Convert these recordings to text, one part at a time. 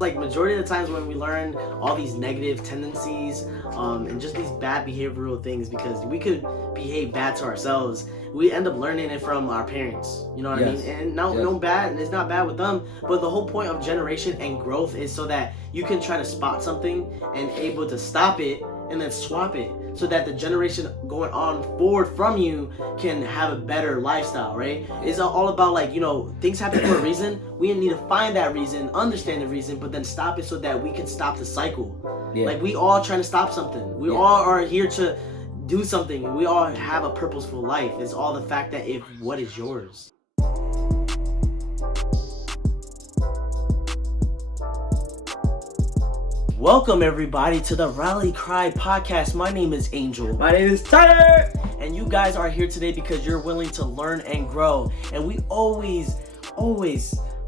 Like majority of the times when we learn all these negative tendencies and just these bad behavioral things, because we could behave bad to ourselves, we end up learning it from our parents. You know what I mean? And no bad, and it's not bad with them, but the whole point of generation and growth is so that you can try to spot something and able to stop it and then swap it, so that the generation going on forward from you can have a better lifestyle, right? It's all about, like, you know, things happen for a reason. We need to find that reason, understand the reason, but then stop it so that we can stop the cycle. Like, we all trying to stop something. We all are here to do something. We all have a purposeful life. It's all the fact that what is yours. Welcome everybody to the Rally Cry podcast. My name is Angel. My name is Tyler. And you guys are here today because you're willing to learn and grow. And we always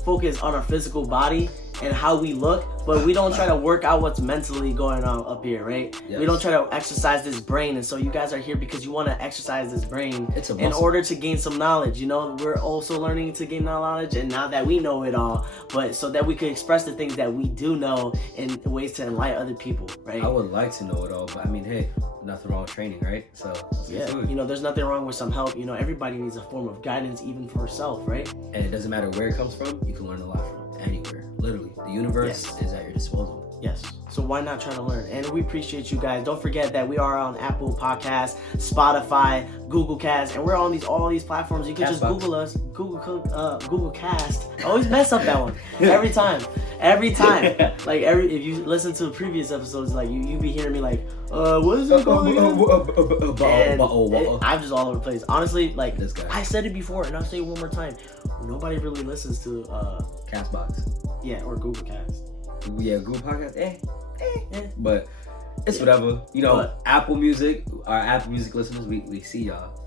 focus on our physical body and how we look, but we don't try to work out what's mentally going on up here, right? Yes. We don't try to exercise this brain. And so you guys are here because you want to exercise this brain in order to gain some knowledge. You know, we're also learning to gain knowledge, and now that we know it all, but so that we can express the things that we do know in ways to enlighten other people, right? I would like to know it all, but I mean, hey, nothing wrong with training, right? So yeah, you know, there's nothing wrong with some help. You know, everybody needs a form of guidance, even for herself, right? And it doesn't matter where it comes from, you can learn a lot from anywhere. Literally, the universe is at your disposal. Yes. So why not try to learn? And we appreciate you guys. Don't forget that we are on Apple Podcasts, Spotify, Google Cast, and we're on all these platforms. You can just Google us, Google Cast. I always mess up that one every time. Like if you listen to previous episodes, like you be hearing me like, what is it called again? I'm just all over the place. Honestly, like this guy. I said it before, and I'll say it one more time. Nobody really listens to Castbox. Yeah, or Google Cast. Yeah, Google Podcast. But it's whatever. You know, but Apple Music, our Apple Music listeners, we see y'all.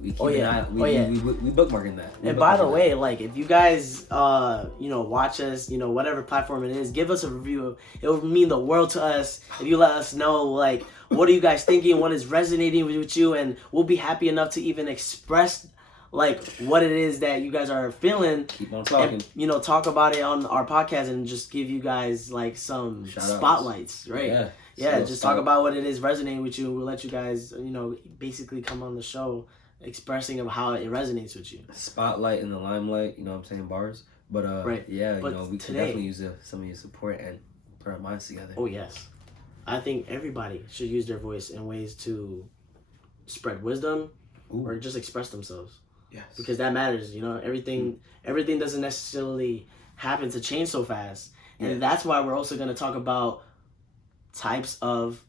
We keep an eye. We bookmarking that. And by the way, like, if you guys watch us, you know, whatever platform it is, give us a review. It would mean the world to us if you let us know, like, what are you guys thinking, what is resonating with you, and we'll be happy enough to even express like what it is that you guys are feeling. Keep on talking. And, you know, talk about it on our podcast and just give you guys like some spotlights, right? Yeah, just talk about what it is resonating with you. We'll let you guys, you know, basically come on the show expressing of how it resonates with you. Spotlight in the limelight, you know what I'm saying, bars. But yeah, but you know, we can definitely use some of your support and put our minds together. Oh yes. I think everybody should use their voice in ways to spread wisdom or just express themselves. Yes. Because that matters, you know. Everything doesn't necessarily happen to change so fast. And that's why we're also going to talk about types of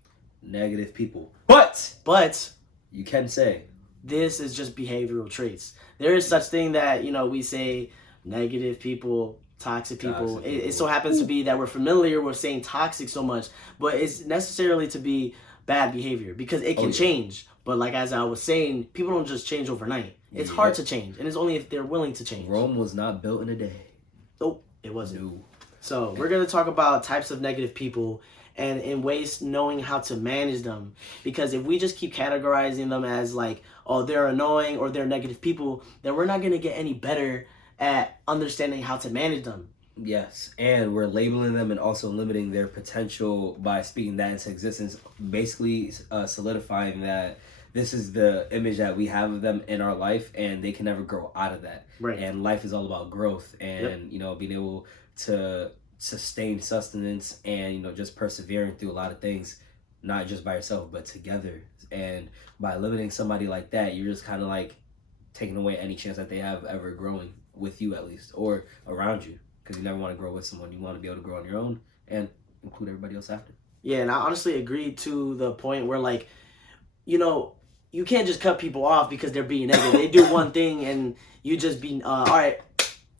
negative people. But you can say this is just behavioral traits. There is such thing that, you know, we say negative people, toxic people. It so happens to be that we're familiar with saying toxic so much, but it's necessarily to be bad behavior because it can change. But like as I was saying, people don't just change overnight. It's hard to change, and it's only if they're willing to change. Rome was not built in a day. Nope, it wasn't. No. So we're going to talk about types of negative people and in ways knowing how to manage them. Because if we just keep categorizing them as like, oh, they're annoying or they're negative people, then we're not going to get any better at understanding how to manage them. Yes, and we're labeling them and also limiting their potential by speaking that into existence, basically solidifying that this is the image that we have of them in our life, and they can never grow out of that. Right. And life is all about growth and, you know, being able to sustain sustenance and, you know, just persevering through a lot of things, not just by yourself, but together. And by limiting somebody like that, you're just kind of like taking away any chance that they have ever growing with you, at least, or around you. Because you never want to grow with someone. You want to be able to grow on your own and include everybody else after. Yeah, and I honestly agree to the point where, like, you know, you can't just cut people off because they're being negative. They do one thing and you just be, all right,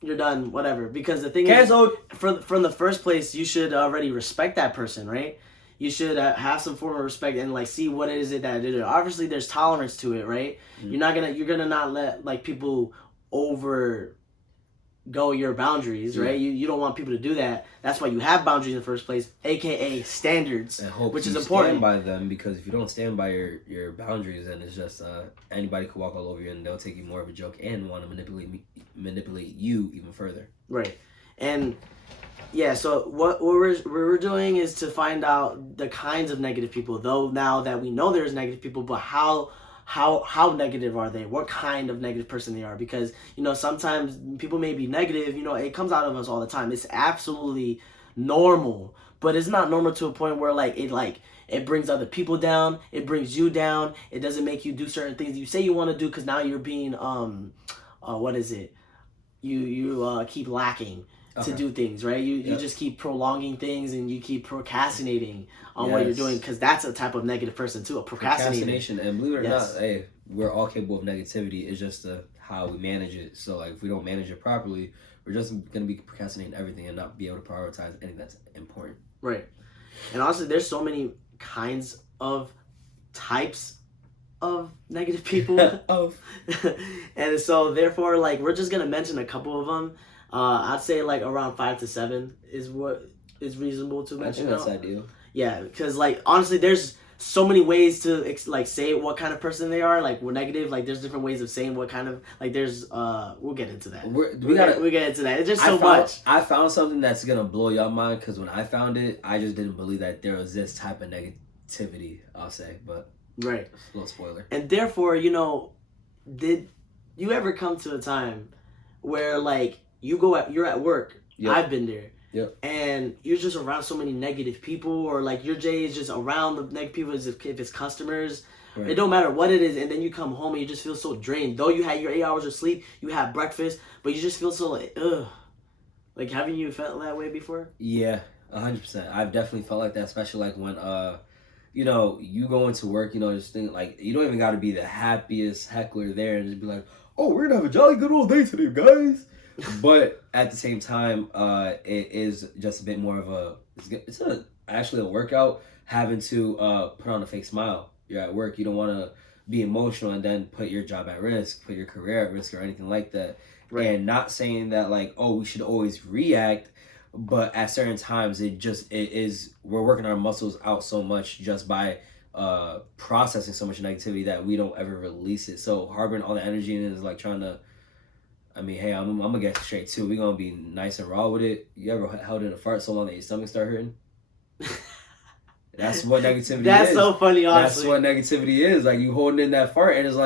you're done, whatever. Because the thing is, from the first place, you should already respect that person, right? You should have some form of respect and like see what is it that they do. Obviously, there's tolerance to it, right? Mm-hmm. You're gonna not let like people over go your boundaries, right? You don't want people to do that. That's why you have boundaries in the first place, aka standards, which is important. Stand by them, because if you don't stand by your boundaries, then it's just anybody could walk all over you and they'll take you more of a joke and want to manipulate you even further. Right. And Yeah, so what we're doing is to find out the kinds of negative people. Though now that we know there's negative people, but how negative are they? What kind of negative person they are? Because sometimes people may be negative. It comes out of us all the time. It's absolutely normal, but it's not normal to a point where it brings other people down. It brings you down. It doesn't make you do certain things you say you want to do because now you're being what is it? You keep lacking to do things, right? You just keep prolonging things and you keep procrastinating on what you're doing, because that's a type of negative person too, a procrastination. And believe it or not, hey, we're all capable of negativity. It's just how we manage it. So like if we don't manage it properly, we're just gonna be procrastinating everything and not be able to prioritize anything that's important. Right. And honestly, there's so many kinds of types of negative people. And so therefore, we're just gonna mention a couple of them. I'd say around 5 to 7 is what is reasonable to mention. I think that's ideal. Yeah, because honestly, there's so many ways to say what kind of person they are. We're negative. There's different ways of saying what kind of there's we'll get into that. We get into that. It's just much. I found something that's gonna blow your mind, because when I found it, I just didn't believe that there was this type of negativity. I'll say, but right. A little spoiler. And therefore, did you ever come to a time where you're at work? Yep. I've been there. Yep. And you're just around so many negative people, or your day is just around the negative people. If it's customers, right. It don't matter what it is, and then you come home and you just feel so drained. Though you had your 8 hours of sleep, you had breakfast, but you just feel so ugh. Haven't you felt that way before? Yeah, 100%. I've definitely felt like that, especially when you go into work, just think you don't even got to be the happiest heckler there and just be like, oh, we're gonna have a jolly good old day today, guys. But at the same time, it is just a bit more of it's actually a workout, having to put on a fake smile. You're at work. You don't want to be emotional and then put your job at risk, put your career at risk, or anything like that. Right. And not saying that we should always react, but at certain times we're working our muscles out so much just by processing so much negativity that we don't ever release it. So harboring all the energy in it is trying to, hey, I'm gonna get straight to it. We're gonna be nice and raw with it. You ever held in a fart so long that your stomach start hurting? That's what negativity is. That's so funny, honestly. That's what negativity is. You holding in that fart, and it's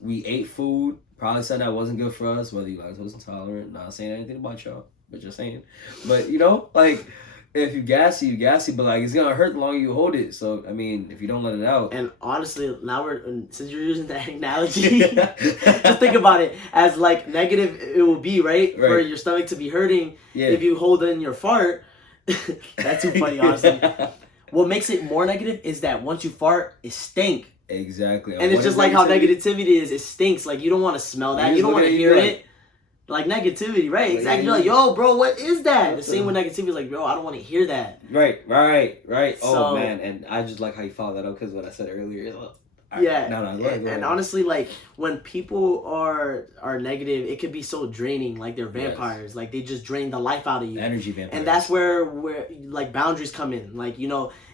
we ate food, probably something that wasn't good for us, whether you lactose intolerant, not saying anything about y'all, but just saying. But if you gassy, but it's gonna hurt the longer you hold it. So if you don't let it out. And honestly, now since you're using that analogy, just think about it as negative it will be, right? For your stomach to be hurting if you hold in your fart. That's too funny, honestly. What makes it more negative is that once you fart, it stink. Exactly. And it's just how negativity is. It stinks. You don't want to smell that. You don't want to hear it. Negativity, right? Exactly. You're yo, bro, what is that? The same with negativity is yo, I don't want to hear that. Right. Oh, man. And I just like how you follow that up, because what I said earlier is, yeah. No, go ahead. And honestly, when people are negative, it could be so draining. They're vampires. Yes. They just drain the life out of you. Energy vampires. And that's where boundaries come in.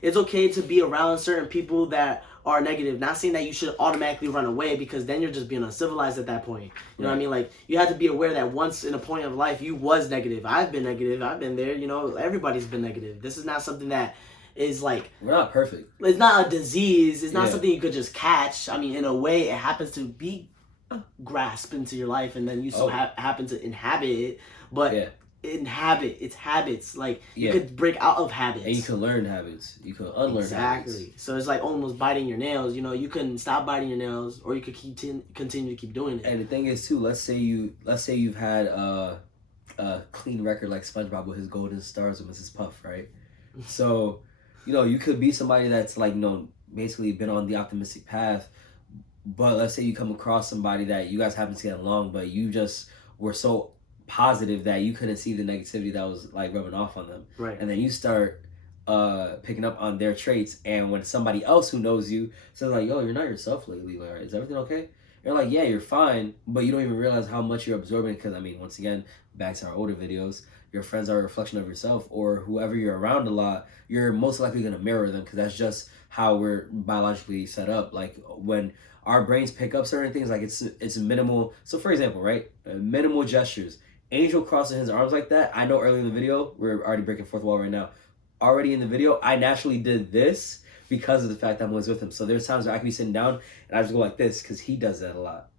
It's okay to be around certain people that are negative. Not saying that you should automatically run away, because then you're just being uncivilized at that point. You know what I mean? You have to be aware that once in a point of life you was negative. I've been negative. I've been there. Everybody's been negative. This is not something that is we're not perfect. It's not a disease. It's not something you could just catch. In a way, it happens to be grasped into your life, and then you happen to inhabit it. But inhabit its habits. You could break out of habits, and you can learn habits. You can unlearn habits. Exactly. So it's almost biting your nails. You can stop biting your nails, or you could continue to keep doing it. And the thing is too, let's say you've had a clean record like SpongeBob with his golden stars with Mrs. Puff, right? So you could be somebody that's basically been on the optimistic path, but let's say you come across somebody that you guys happen to get along, but you just were so positive that you couldn't see the negativity that was rubbing off on them. Right. And then you start picking up on their traits, and when somebody else who knows you says yo, you're not yourself lately, is everything okay? You're yeah, you're fine, but you don't even realize how much you're absorbing, because once again, back to our older videos, your friends are a reflection of yourself, or whoever you're around a lot, you're most likely going to mirror them, because that's just how we're biologically set up. When our brains pick up certain things, it's minimal. So for example, right, minimal gestures, Angel crossing his arms like that, I know early in the video, we're already breaking fourth wall right now. Already in the video, I naturally did this because of the fact that I'm always with him. So there's times where I can be sitting down and I just go like this because he does that a lot.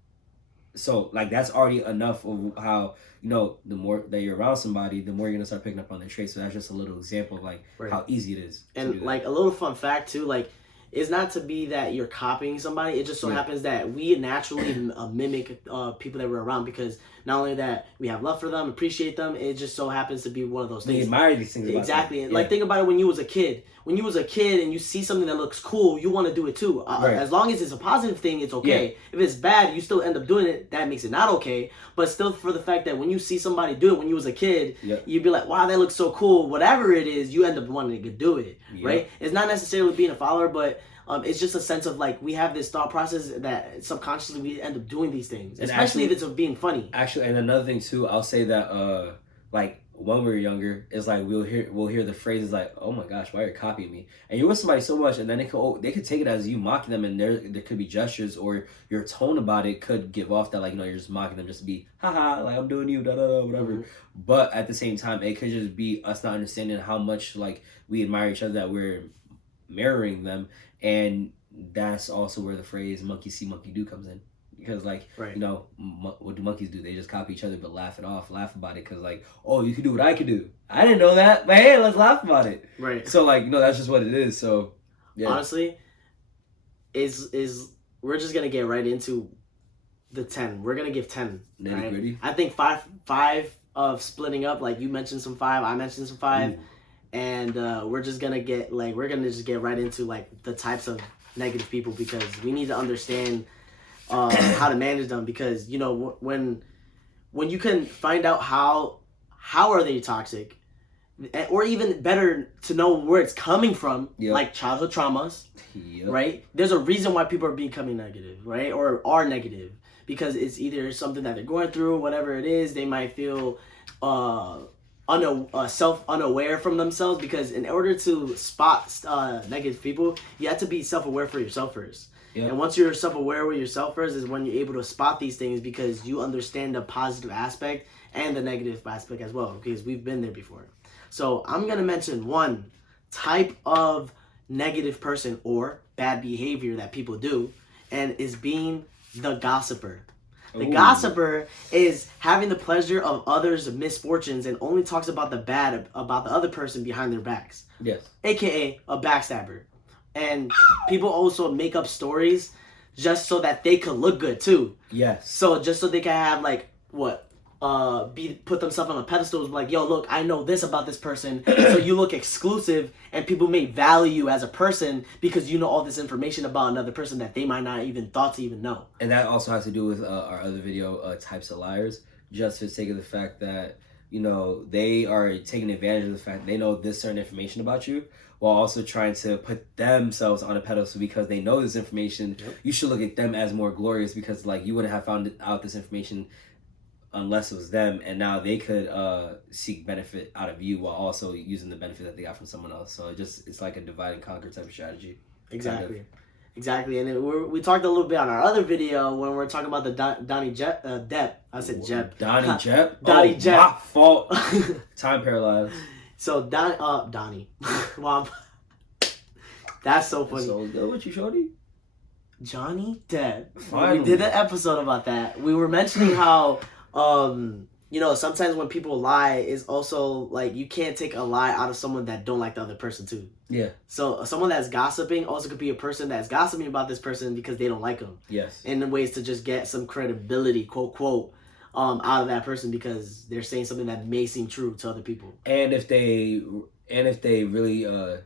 So like that's already enough of how, you know, the more that you're around somebody, the more you're gonna start picking up on their traits. So that's just a little example of like how easy it is. And like a little fun fact too, like it's not to be that you're copying somebody. It just so happens that we naturally mimic people that we're around, because not only that we have love for them, appreciate them, it just so happens to be one of those things. We admire these things. Exactly. And like think about it when you was a kid. When you was a kid and you see something that looks cool, you want to do it too. As long as it's a positive thing, it's okay. Yeah. If it's bad, you still end up doing it. That makes it not okay. But still, for the fact that when you see somebody do it when you was a kid, you'd be like, wow, that looks so cool. Whatever it is, you end up wanting to do it, right? It's not necessarily being a follower, but it's just a sense of like we have this thought process that subconsciously we end up doing these things, and especially if it's being funny. Actually, and another thing too, I'll say that like when we were younger, it's like we'll hear the phrases like, "Oh my gosh, why are you copying me?" And you're with somebody so much, and then they could take it as you mocking them, and there could be gestures or your tone about it could give off that like, you know, you're just mocking them just to be haha, like I'm doing you, da da da, whatever. Mm-hmm. But at the same time, it could just be us not understanding how much like we admire each other, that we're mirroring them, and that's also where the phrase "monkey see, monkey do" comes in. Because, like, you know, what do monkeys do? They just copy each other, but laugh it off, laugh about it. Because, like, oh, you can do what I can do. I didn't know that, but hey, let's laugh about it. Right. So, like, you know, that's just what it is. So, yeah. Honestly, we're just going to get right into the 10. We're going to give 10. Nitty gritty. I think five of splitting up. Like, you mentioned some 5, I mentioned some 5. And we're just going to get right into, like, the types of negative people, because we need to understand how to manage them, because you know when you can find out how are they toxic, or even better to know where it's coming from, like childhood traumas, right? There's a reason why people are becoming negative, right, or are negative, because it's either something that they're going through, whatever it is. They might feel unaware from themselves, because in order to spot negative people, you have to be self-aware for yourself first. Yep. And once you're self-aware with yourself first is when you're able to spot these things, because you understand the positive aspect and the negative aspect as well, because we've been there before. So I'm going to mention one type of negative person or bad behavior that people do, and is being the gossiper. The gossiper is having the pleasure of others' misfortunes and only talks about the bad about the other person behind their backs. Yes. AKA a backstabber. And people also make up stories just so that they could look good too. Yes. So just so they can have like put themselves on a pedestal, like, yo, look, I know this about this person, so you look exclusive, and people may value you as a person because you know all this information about another person that they might not even thought to even know. And that also has to do with our other video, types of liars, just for the sake of the fact that, you know, they are taking advantage of the fact that they know this certain information about you, while also trying to put themselves on a pedestal because they know this information. Yep. You should look at them as more glorious, because like you wouldn't have found out this information unless it was them, and now they could seek benefit out of you while also using the benefit that they got from someone else. So it's like a divide and conquer type of strategy. Exactly. Kind of. Exactly. And we talked a little bit on our other video when we're talking about the Donnie Depp. I said Jeb. Donnie Jeb? Donnie Jeb. My fault. Time paralyzed. So Donnie. Well, that's so funny. So good with you, shorty. Johnny Depp. Finally. We did an episode about that. We were mentioning how you know, sometimes when people lie, is also like you can't take a lie out of someone that don't like the other person too. Yeah. So someone that's gossiping also could be a person that's gossiping about this person because they don't like them. Yes. And in ways to just get some credibility, quote, out of that person, because they're saying something that may seem true to other people. And if they really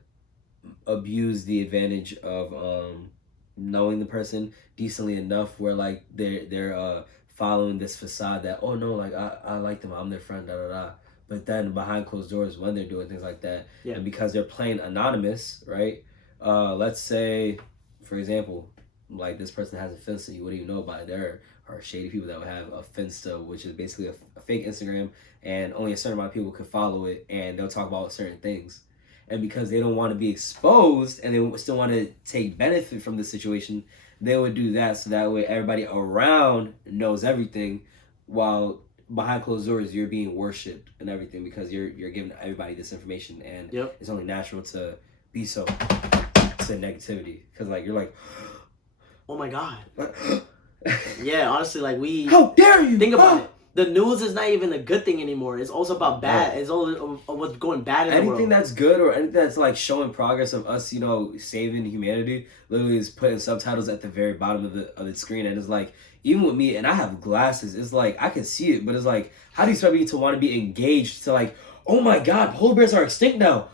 abuse the advantage of knowing the person decently enough, where like they're following this facade that, oh no, like I like them, I'm their friend, da da da. But then behind closed doors, when they're doing things like that, and because they're playing anonymous, right? Let's say, for example, like this person has a Finsta, you wouldn't even know about it. There are shady people that would have a Finsta, which is basically a fake Instagram, and only a certain amount of people could follow it, and they'll talk about certain things. And because they don't want to be exposed, and they still want to take benefit from the situation, they would do that, so that way everybody around knows everything, while behind closed doors, you're being worshipped and everything because you're giving everybody this information, and it's only natural to be so to negativity because like you're like, oh my god. Yeah, honestly, like how dare you think about it. The news is not even a good thing anymore. It's also about bad. It's all what's going bad in the world. Anything that's good or anything that's like showing progress of us, you know, saving humanity, literally is putting subtitles at the very bottom of the screen. And it's like, even with me, and I have glasses, it's like I can see it, but it's like, how do you expect me to want to be engaged to like, oh my god, polar bears are extinct now?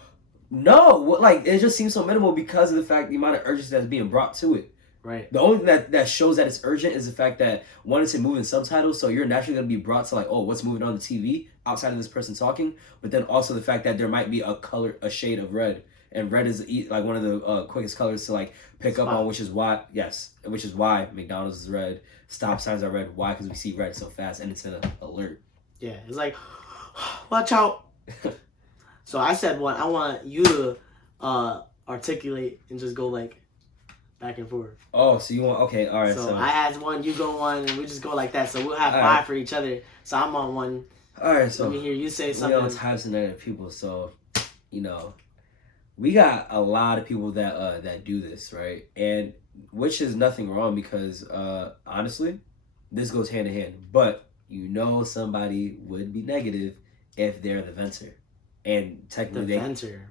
No, like it just seems so minimal because of the fact the amount of urgency that's being brought to it. Right. The only thing that shows that it's urgent is the fact that one, it's in moving subtitles, so you're naturally going to be brought to like, oh, what's moving on the TV outside of this person talking, but then also the fact that there might be a shade of red, and red is like one of the quickest colors to like pick up on, which is why McDonald's is red, stop signs are red. Why? Because we see red so fast, and it's an alert. Yeah, it's like, watch out. So I said one. I want you to articulate and just go like back and forth. Oh, so you want, okay, all right. So I ask one, you go one, and we just go like that. So we'll have five for each other. So I'm on one. All right, so let me hear you say something. We all types of negative people, so you know, we got a lot of people that do this, right? And which is nothing wrong because honestly, this goes hand in hand. But you know, somebody would be negative if they're the venter, and technically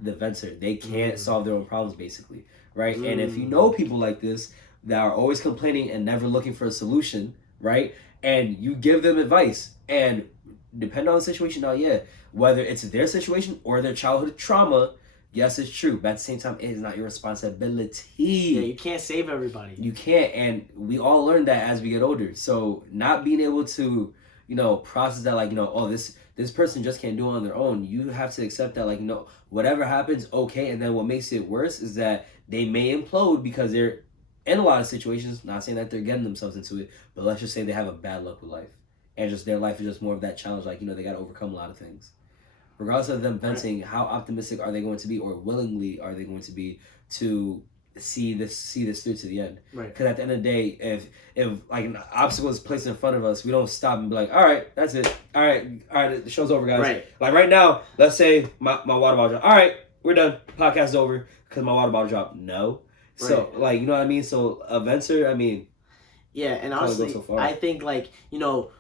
the venter, they can't solve their own problems, basically. Right? And if you know people like this that are always complaining and never looking for a solution, right? And you give them advice, and depending on the situation, now, whether it's their situation or their childhood trauma, yes, it's true. But at the same time, it is not your responsibility. Yeah, you can't save everybody. You can't, and we all learn that as we get older. So not being able to, you know, process that, like, you know, oh, this person just can't do it on their own. You have to accept that, like, you know, whatever happens, okay. And then what makes it worse is that they may implode because they're in a lot of situations, not saying that they're getting themselves into it, but let's just say they have a bad luck with life. And just their life is just more of that challenge, like, you know, they got to overcome a lot of things. Regardless of them venting, how optimistic are they going to be, or willingly are they going to be to see this through to the end? Right. Because at the end of the day, if like an obstacle is placed in front of us, we don't stop and be like, all right, that's it. All right, the show's over, guys. Right. Like right now, let's say my water bottle dropped. All right, we're done. Podcast is over because my water bottle dropped. No. Right. So, like, you know what I mean? So, a venter, I mean... Yeah, and honestly, I think, like, you know,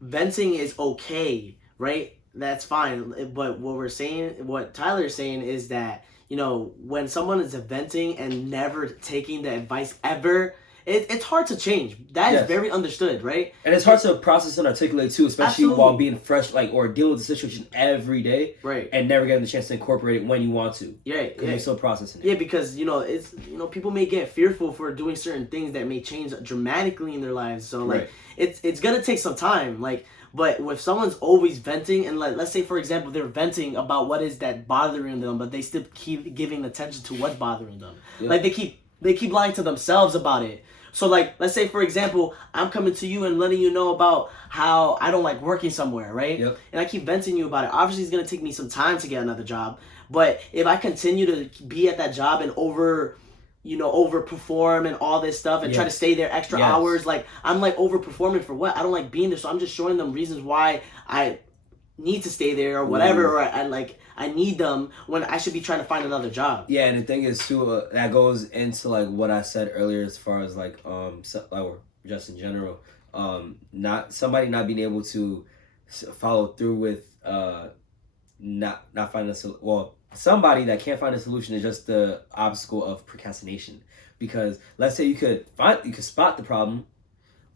venting is okay, right? That's fine. But what Tyler's saying is that, you know, when someone is venting and never taking the advice ever, it's hard to change. That is very understood, right? And it's hard to process and articulate too, especially while being fresh, like, or dealing with the situation every day, right? And never getting the chance to incorporate it when you want to, because you're still processing it. Yeah, because you know people may get fearful for doing certain things that may change dramatically in their lives. So like it's gonna take some time, like. But if someone's always venting, and let's say, for example, they're venting about what is that bothering them, but they still keep giving attention to what's bothering them. Yeah. Like they keep lying to themselves about it. So like, let's say, for example, I'm coming to you and letting you know about how I don't like working somewhere, right? Yep. And I keep venting you about it. Obviously, it's going to take me some time to get another job. But if I continue to be at that job and overperform and all this stuff and try to stay there extra hours, like I'm like overperforming for what? I don't like being there. So I'm just showing them reasons why I need to stay there or whatever, or I need them when I should be trying to find another job. Yeah, and the thing is too, that goes into like what I said earlier as far as like or just in general, not being able to follow through with not finding somebody that can't find a solution is just the obstacle of procrastination. Because let's say you could spot the problem,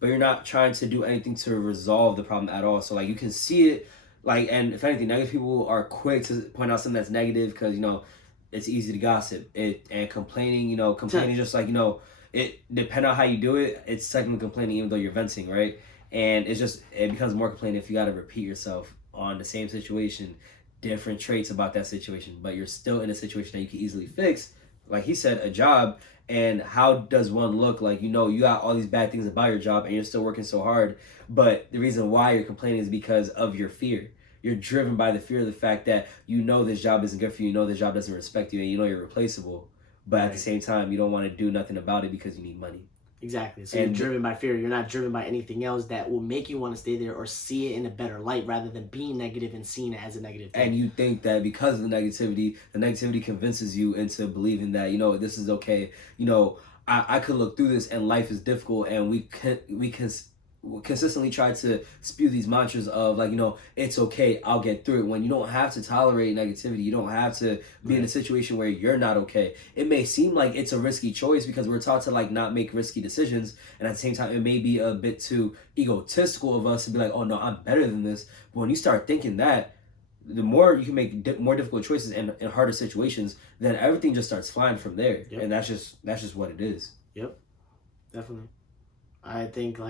but you're not trying to do anything to resolve the problem at all. So like you can see it. Like, and if anything, negative people are quick to point out something that's negative because, you know, it's easy to gossip. Complaining just like, you know, it depending on how you do it, it's technically complaining even though you're venting, right? And it becomes more complaining if you got to repeat yourself on the same situation, different traits about that situation, but you're still in a situation that you can easily fix. Like he said, a job. And how does one look? Like, you know, you got all these bad things about your job and you're still working so hard. But the reason why you're complaining is because of your fear. You're driven by the fear of the fact that you know this job isn't good for you. You know this job doesn't respect you and you know you're replaceable. But at the same time, you don't want to do nothing about it because you need money. Exactly. So you're driven by fear. You're not driven by anything else that will make you want to stay there or see it in a better light rather than being negative and seeing it as a negative thing. And you think that because of the negativity convinces you into believing that, this is okay. I could look through this and life is difficult, and we can consistently try to spew these mantras of like, it's okay, I'll get through it, when you don't have to tolerate negativity. You don't have to be in a situation where you're not okay. It may seem like it's a risky choice because we're taught to like not make risky decisions, and at the same time it may be a bit too egotistical of us to be like, oh no, I'm better than this. But when you start thinking that, the more you can make more difficult choices in harder situations, then everything just starts flying from there. And that's just what it is. Yep, definitely. I think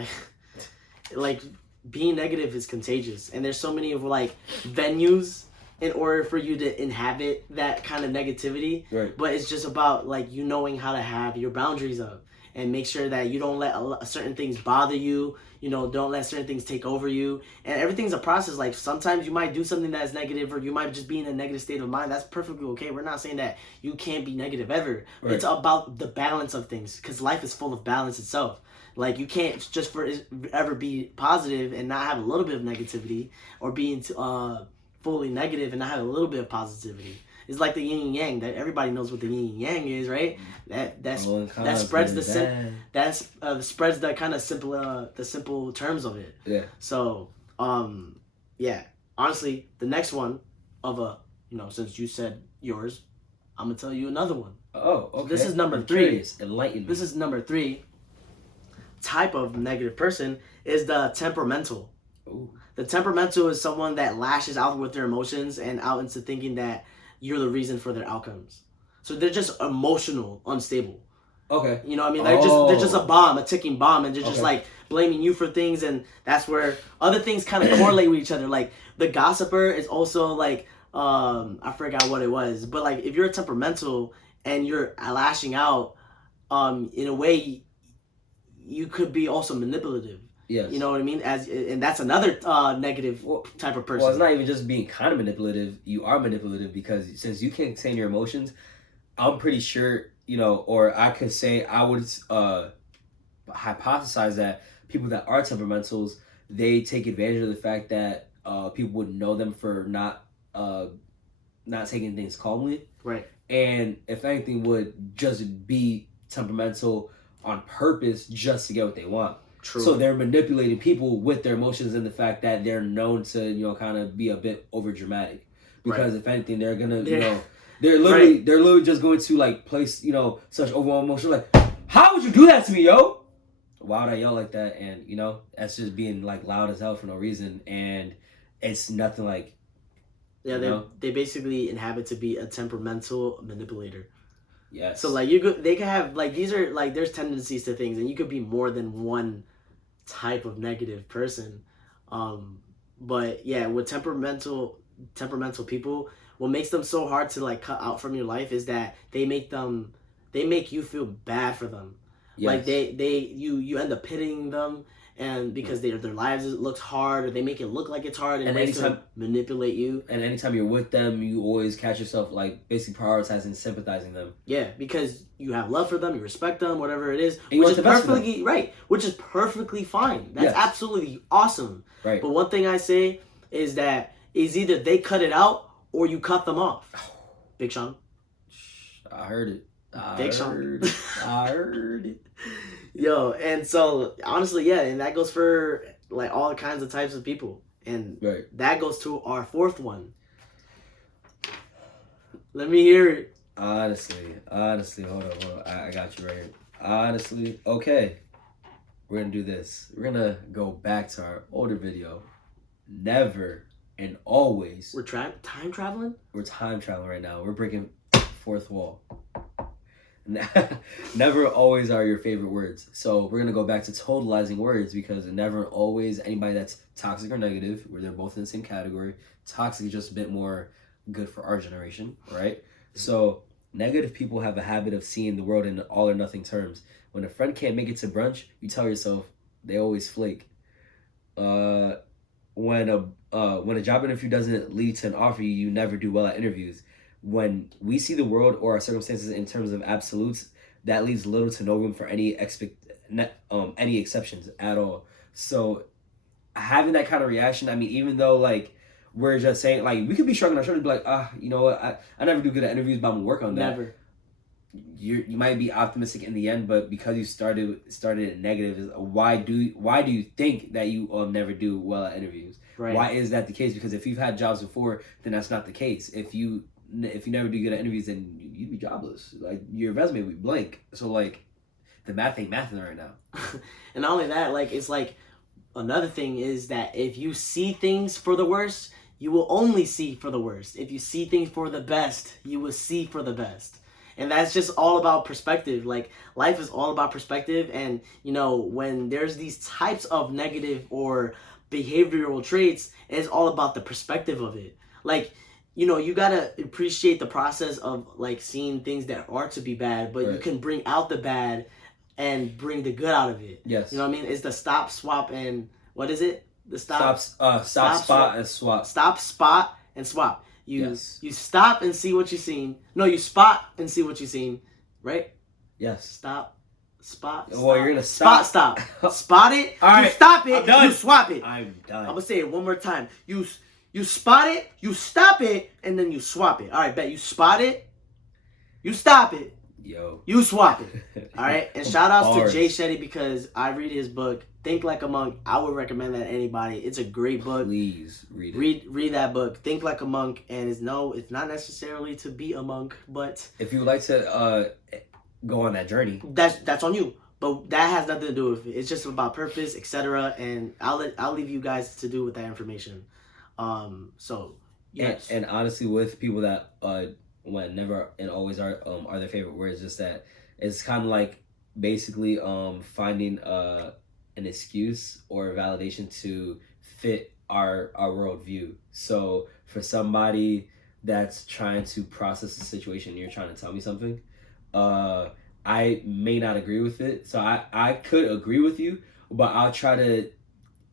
like being negative is contagious, and there's so many of like venues in order for you to inhabit that kind of negativity. Right. But it's just about like you knowing how to have your boundaries up and make sure that you don't let certain things bother you. Don't let certain things take over you. And everything's a process. Like sometimes you might do something that's negative, or you might just be in a negative state of mind. That's perfectly okay. We're not saying that you can't be negative ever. Right. It's about the balance of things, because life is full of balance itself. Like you can't just ever be positive and not have a little bit of negativity, or being fully negative and not have a little bit of positivity. It's like the yin and yang. That everybody knows what the yin and yang is, right? That spreads spreads the kind of simple terms of it. Yeah. So yeah. Honestly, the next one of since you said yours, I'm gonna tell you another one. Oh, okay. This is number 3. Enlighten me. This is number 3. Type of negative person is the temperamental. Ooh. The temperamental is someone that lashes out with their emotions and out into thinking that you're the reason for their outcomes. So they're just emotional, unstable. Okay. You know what I mean? They're just a ticking bomb, and they're just like blaming you for things, and that's where other things kind of correlate with each other. Like the gossiper is also like I forgot what it was, but like if you're a temperamental and you're lashing out, in a way, you could be also manipulative. Yes. You know what I mean? And that's another negative type of person. Well, it's not even just being kind of manipulative. You are manipulative because since you can't contain your emotions, I'm pretty sure, or I could say I would hypothesize that people that are temperamentals, they take advantage of the fact that people would know them for not taking things calmly. Right. And if anything, would just be temperamental on purpose just to get what they want. True. So they're manipulating people with their emotions and the fact that they're known to, kind of be a bit over dramatic. Because if anything, they're gonna, they're literally just going to like place, such overall emotion. Like, how would you do that to me, yo? Why would I yell like that? And that's just being like loud as hell for no reason. And it's nothing like. Yeah, they basically inhabit to be a temperamental manipulator. Yes. So like they can have like these are like there's tendencies to things, and you could be more than one type of negative person. But yeah, with temperamental people, what makes them so hard to like cut out from your life is that they make you feel bad for them. Yes. Like you end up pitying them, and because their lives looks hard, or they make it look like it's hard, and anytime manipulate you. And anytime you're with them, you always catch yourself like basically prioritizing, sympathizing them. Yeah, because you have love for them, you respect them, whatever it is, and which is perfectly right, which is perfectly fine. That's absolutely awesome. Right. But one thing I say is that is either they cut it out or you cut them off. Big Sean. I heard it. I heard it. Yo, and so honestly, yeah, and that goes for like all kinds of types of people, and that goes to our 4th one. Let me hear it. Honestly, hold on. I got you right here. Honestly, okay, we're gonna do this. We're gonna go back to our older video. Never and always. We're time traveling. We're time traveling right now. We're breaking 4th wall. Never always are your favorite words. So we're gonna go back to totalizing words, because never always anybody that's toxic or negative, where they're both in the same category. Toxic is just a bit more good for our generation, right? So negative people have a habit of seeing the world in all or nothing terms. When a friend can't make it to brunch, you tell yourself they always flake. When a job interview doesn't lead to an offer, you never do well at interviews. When we see the world or our circumstances in terms of absolutes, that leaves little to no room for any any exceptions at all. So having that kind of reaction, I mean, even though like we're just saying, like, we could be shrugging our shoulders, be like, you know what, I never do good at interviews, but I'm gonna work on that. Never. You might be optimistic in the end, but because you started it negative, why do you think that you never do well at interviews? Right. Why is that the case? Because if you've had jobs before, then that's not the case. If you never do good at interviews, then you'd be jobless. Like, your resume would be blank. So like, the math ain't mathing right now. And not only that, like, it's like, another thing is that if you see things for the worst, you will only see for the worst. If you see things for the best, you will see for the best. And that's just all about perspective. Like, life is all about perspective. And, you know, when there's these types of negative or behavioral traits, it's all about the perspective of it. Like, you know, you gotta appreciate the process of, like, seeing things that are to be bad, but you can bring out the bad and bring the good out of it. Yes. You know what I mean? It's the stop, swap, and what is it? The stop, spot, and swap. Stop, spot, and swap. You stop and see what you've seen. No, you spot and see what you've seen, right? Yes. Stop, spot. Well, you're gonna stop. Stop. Spot it. All right. You stop it. You swap it. I'm done. I'm gonna say it one more time. You spot it. You stop it, and then you swap it. All right, bet you spot it. You stop it. Yo. You swap it. All right. And shout outs to Jay Shetty, because I read his book, Think Like a Monk. I would recommend that to anybody. It's a great book. Please read it. Read that book, Think Like a Monk. And it's not necessarily to be a monk, but if you would like to go on that journey, that's on you. But that has nothing to do with it. It's just about purpose, etc. And I'll leave you guys to do with that information. So yes. And honestly, with people that when never and always are their favorite words, just that it's kind of like basically finding an excuse or a validation to fit our worldview. So for somebody that's trying to process the situation, and you're trying to tell me something, I may not agree with it. So I could agree with you, but I'll try to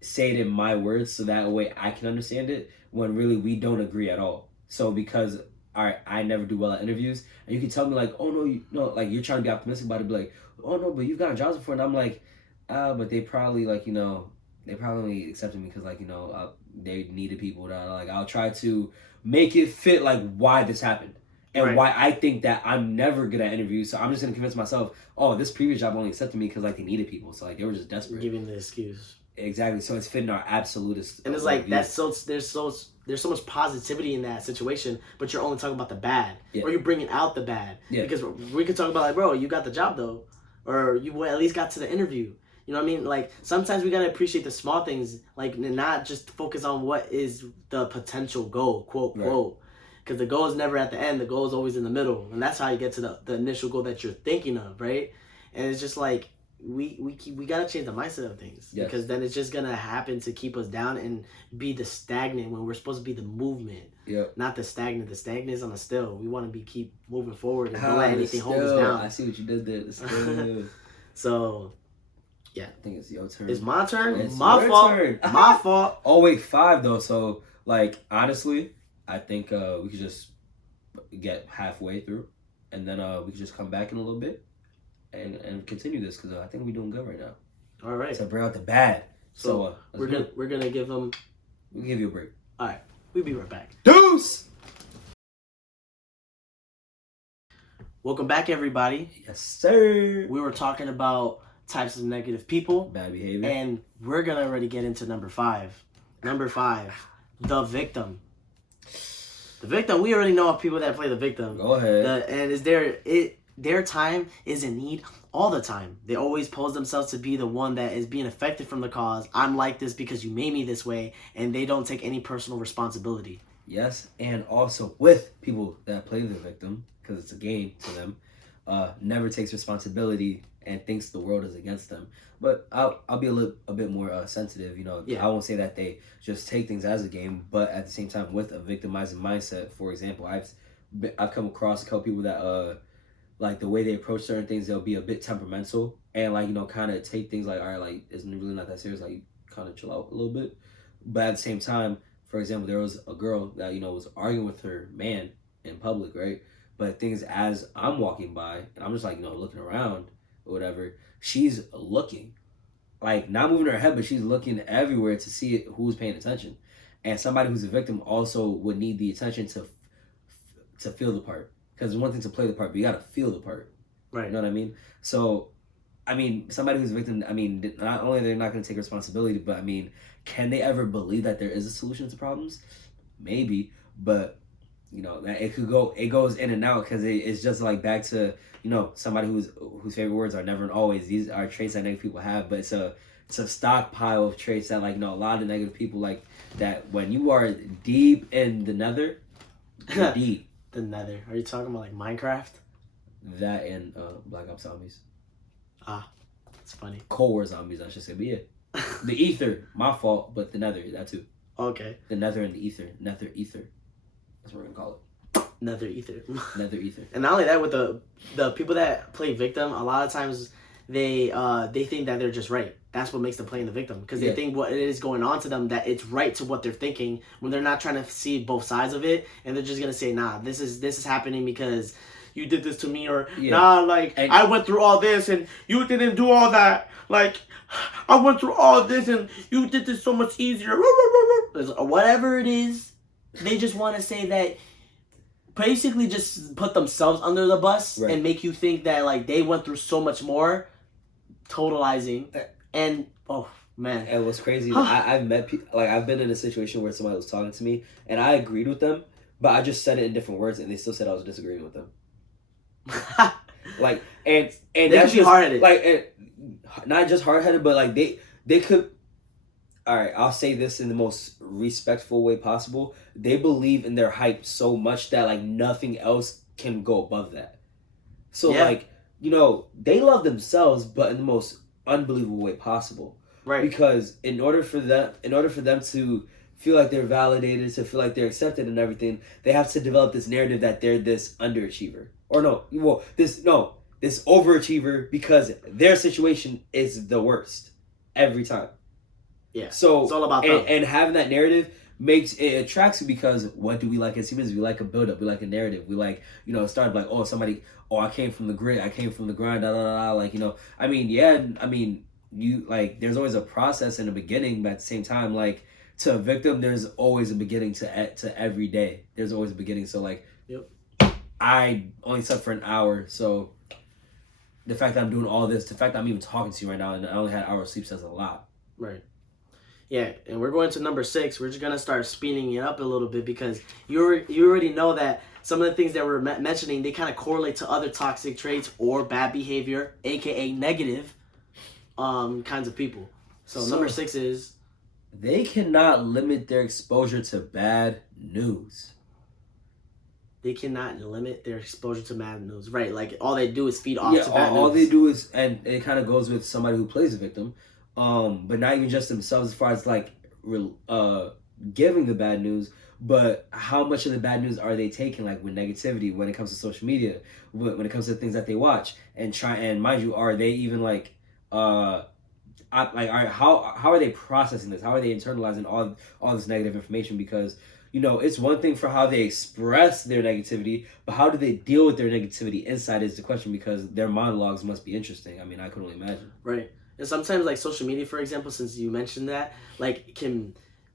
say it in my words so that way I can understand it, when really we don't agree at all. So because I never do well at interviews, and you can tell me like, oh no, like you're trying to be optimistic about it, be like, oh no, but you've gotten jobs before, and I'm like, but they probably like, you know, they probably accepted me because like, you know, they needed people that like, I'll try to make it fit like why this happened and why I think that I'm never good at interviews. So I'm just gonna convince myself, oh, this previous job only accepted me because like they needed people, so like they were just desperate. Giving the excuse. Exactly. So it's fitting our absolutist. And it's like view. There's so much positivity in that situation, but you're only talking about the bad, or you're bringing out the bad. Yeah. Because we could talk about like, bro, you got the job though, or you at least got to the interview. You know what I mean? Like, sometimes we gotta appreciate the small things, like, and not just focus on what is the potential goal, quote. Because the goal is never at the end. The goal is always in the middle, and that's how you get to the initial goal that you're thinking of, right? And it's just like, we gotta change the mindset of things, because then it's just gonna happen to keep us down and be the stagnant when we're supposed to be the movement, not the stagnant. The stagnant is on the still. We want to keep moving forward and don't let anything hold us down. I see what you did there. The still. So, yeah, I think it's your turn. It's my turn. It's my fault. My fault. Oh wait, 5 though. So like, honestly, I think we could just get halfway through, and then we could just come back in a little bit. And continue this, because I think we're doing good right now. All right. So bring out the bad. So we're gonna give them. We'll give you a break. All right. We'll be right back. Deuce. Welcome back, everybody. Yes, sir. We were talking about types of negative people, bad behavior, and we're gonna already get into number 5. Number 5, the victim. The victim. We already know people that play the victim. Go ahead. And their time is in need all the time. They always pose themselves to be the one that is being affected from the cause. I'm like this because you made me this way, and they don't take any personal responsibility. Yes, and also with people that play the victim, because it's a game to them, never takes responsibility and thinks the world is against them. But I'll be a bit more sensitive. You know, I won't say that they just take things as a game, but at the same time, with a victimizing mindset. For example, I've come across a couple people that like the way they approach certain things, they'll be a bit temperamental and like, you know, kind of take things like, all right, like, it's really not that serious, like, kind of chill out a little bit. But at the same time, for example, there was a girl that, you know, was arguing with her man in public, right? But things, as I'm walking by and I'm just like, you know, looking around, or whatever, she's looking, like not moving her head, but she's looking everywhere to see who's paying attention. And somebody who's a victim also would need the attention to feel the part, because it's one thing to play the part, but you gotta feel the part. Right. You know what I mean? So, I mean, somebody who's a victim, I mean, not only they're not going to take responsibility, but I mean, can they ever believe that there is a solution to problems? Maybe, but you know that it goes in and out, because it's just like back to, you know, somebody whose favorite words are never and always. These are traits that negative people have, but it's a stockpile of traits that, like, you know, a lot of negative people, like, that when you are deep in the nether, you're deep. The nether. Are you talking about like Minecraft? That and Black Ops Zombies. It's funny. Cold War Zombies, I should say. But yeah, the ether, my fault, but the nether, that too. Okay. The nether and the ether. Nether ether. That's what we're gonna call it. Nether ether. Nether ether. And not only that, with the people that play victim, a lot of times they think that they're just right. That's what makes them playing the victim, because they think what it is going on to them, that it's right to what they're thinking, when they're not trying to see both sides of it, and they're just gonna say, nah, this is happening because you did this to me, or nah, like, and I went through all this and you didn't do all that. Like, I went through all this and you did this so much easier. Or whatever it is, they just want to say that, basically just put themselves under the bus and make you think that, like, they went through so much more, totalizing. And oh man, and what's crazy, I've met people, like, I've been in a situation where somebody was talking to me and I agreed with them, but I just said it in different words and they still said I was disagreeing with them. Like, and they that's could be hard-headed. Like, and not just hard-headed, but like they could. All right, I'll say this in the most respectful way possible. They believe in their hype so much that, like, nothing else can go above that. So like, you know, they love themselves, but in the most unbelievable way possible. Right. Because in order for them to feel like they're validated, to feel like they're accepted and everything, they have to develop this narrative that they're this underachiever. Or this overachiever, because their situation is the worst every time. Yeah. So it's all about them. And having that narrative attracts you, because what do we like as humans? We like a build-up. We like a narrative. We like, you know, start like, I came from the grit. I came from the grind. Da, da, da, da. Like, you know, I mean, you, like, there's always a process and a beginning, but at the same time, like, to a victim, there's always a beginning to every day. There's always a beginning. So, like, I only slept for an hour, so the fact that I'm doing all this, the fact that I'm even talking to you right now, and I only had an hour of sleep, says a lot. Right. Yeah, and we're going to number 6. We're just going to start speeding it up a little bit, because you already know that some of the things that we're mentioning, they kind of correlate to other toxic traits or bad behavior, aka negative kinds of people. So number 6 is, they cannot limit their exposure to bad news. They cannot limit their exposure to bad news. Right, like, all they do is feed off to bad news. All they do is, and it kind of goes with somebody who plays a victim, but not even just themselves as far as, like, giving the bad news, but how much of the bad news are they taking, like, with negativity, when it comes to social media, when it comes to things that they watch, and mind you, are they even, like, how are they processing this? How are they internalizing all this negative information? Because, you know, it's one thing for how they express their negativity, but how do they deal with their negativity inside is the question, because their monologues must be interesting. I mean, I can only imagine. Right. And sometimes, like, social media, for example, since you mentioned that, like, can,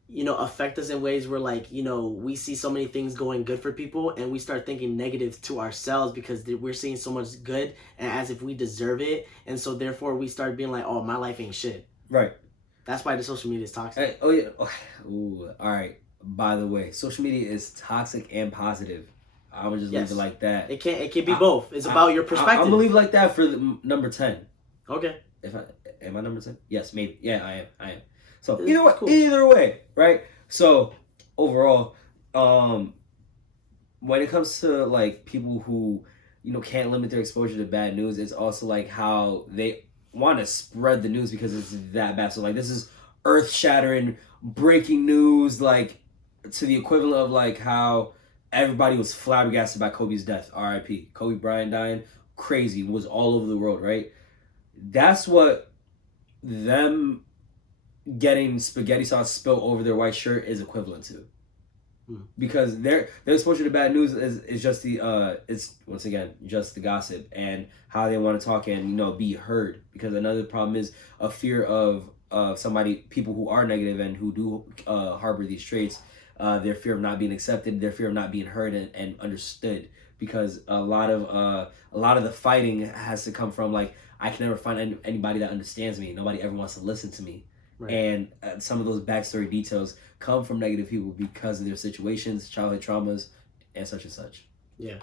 you know, affect us in ways where, like, you know, we see so many things going good for people and we start thinking negative to ourselves because we're seeing so much good and as if we deserve it. And so therefore we start being like, oh, my life ain't shit. Right. That's why the social media is toxic. Oh, yeah. Ooh, all right. By the way, social media is toxic and positive. I would just leave it like that. It can be both. It's about your perspective. I'm gonna leave it like that for number 10. Okay. Am I number 10? Yes, maybe. Yeah, I am. So Cool. either way, right? So overall, when it comes to, like, people who, you know, can't limit their exposure to bad news, it's also like how they want to spread the news because it's that bad. So, like, this is earth-shattering, breaking news, like, to the equivalent of, like, how everybody was flabbergasted by Kobe's death, R.I.P. Kobe Bryant dying, crazy, was all over the world, right? That's what them getting spaghetti sauce spilled over their white shirt is equivalent to. Because their exposure to bad news is just the it's once again just the gossip and how they want to talk and be heard. Because another problem is a fear of people who are negative and who do harbor these traits, their fear of not being accepted, their fear of not being heard and understood. Because a lot of the fighting has to come from like, I can never find anybody that understands me. Nobody ever wants to listen to me. Right. And some of those backstory details come from negative people because of their situations, childhood traumas, and such and such. Yeah.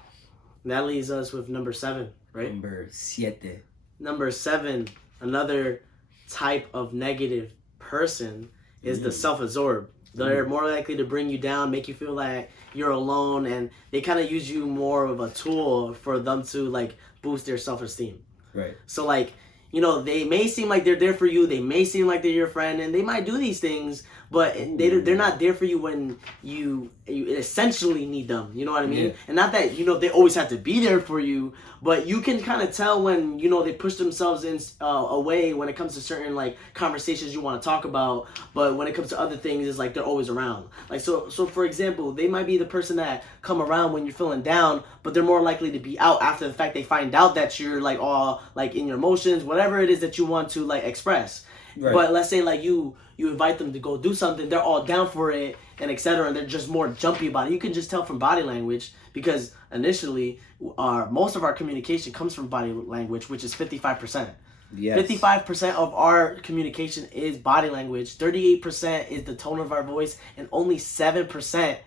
And that leaves us with number 7, right? Number 7. Number 7, another type of negative person is the self-absorbed. They're more likely to bring you down, make you feel like you're alone, and they kind of use you more of a tool for them to like boost their self-esteem. Right. So like, they may seem like they're there for you. They may seem like they're your friend, and they might do these things, but they're not there for you when you essentially need them. You know what I mean? Yeah. And not that they always have to be there for you, but you can kind of tell when they push themselves in away when it comes to certain like conversations you want to talk about. But when it comes to other things, it's like they're always around. Like so for example, they might be the person that come around when you're feeling down, but they're more likely to be out after the fact they find out that you're like all like in your emotions, whatever it is that you want to like express. Right. But let's say like you invite them to go do something, they're all down for it and etc. And they're just more jumpy about it. You can just tell from body language because initially most of our communication comes from body language, which is 55%. Yes. 55% of our communication is body language. 38% is the tone of our voice, and only 7%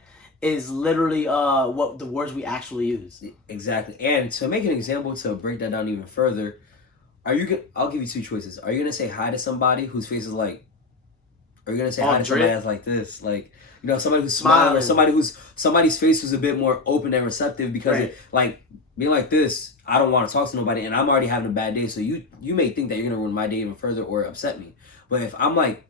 is literally what the words we actually use. Exactly. And to make an example to break that down even further, I'll give you 2 choices. Are you gonna say hi to somebody whose face is like, are you gonna say hi to somebody that's like this, like somebody who's smiling, or somebody's face who's a bit more open and receptive? Because it, like being like this, I don't want to talk to nobody, and I'm already having a bad day. So you may think that you're gonna ruin my day even further or upset me. But if I'm like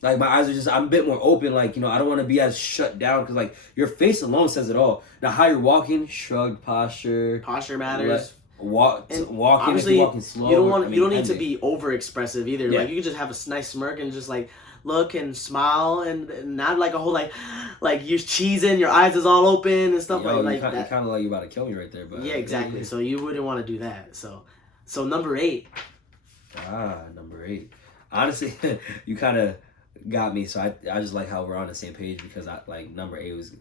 my eyes are just, I'm a bit more open, like I don't want to be as shut down, because like your face alone says it all. Now how you're walking, shrugged posture matters. Walking, obviously, walking slow. You don't need to be over expressive either. Yeah. Like you can just have a nice smirk and just like look and smile and not like a whole like you're cheesing, your eyes is all open and stuff like that. You kind of like you're about to kill me right there, but yeah, exactly. So you wouldn't want to do that. So number 8. Number 8. Honestly, you kind of got me. So I just like how we're on the same page, because I like number 8 was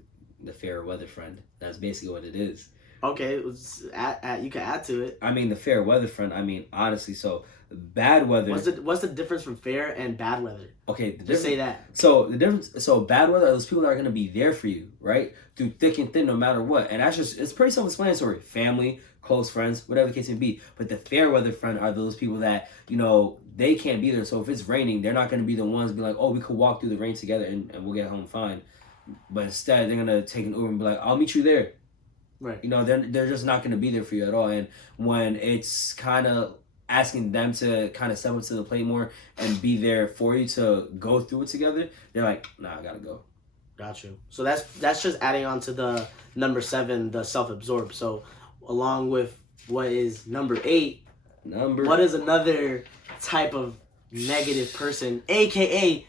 the fair weather friend. That's basically what it is. Okay, you can add to it. I mean, the fair weather friend. I mean, honestly, so bad weather. What's the difference from fair and bad weather? Okay, just say that. So the difference. So bad weather are those people that are gonna be there for you, right, through thick and thin, no matter what. And it's pretty self-explanatory. Family, close friends, whatever the case may be. But the fair weather friend are those people that they can't be there. So if it's raining, they're not gonna be the ones be like, oh, we could walk through the rain together and we'll get home fine. But instead, they're gonna take an Uber and be like, I'll meet you there. Right. They're just not going to be there for you at all. And when it's kind of asking them to kind of step up to the plate more and be there for you to go through it together, they're like, nah, I got to go. Got you. So that's just adding on to the number 7, the self-absorbed. So along with what is number 8, what is another type of negative person, aka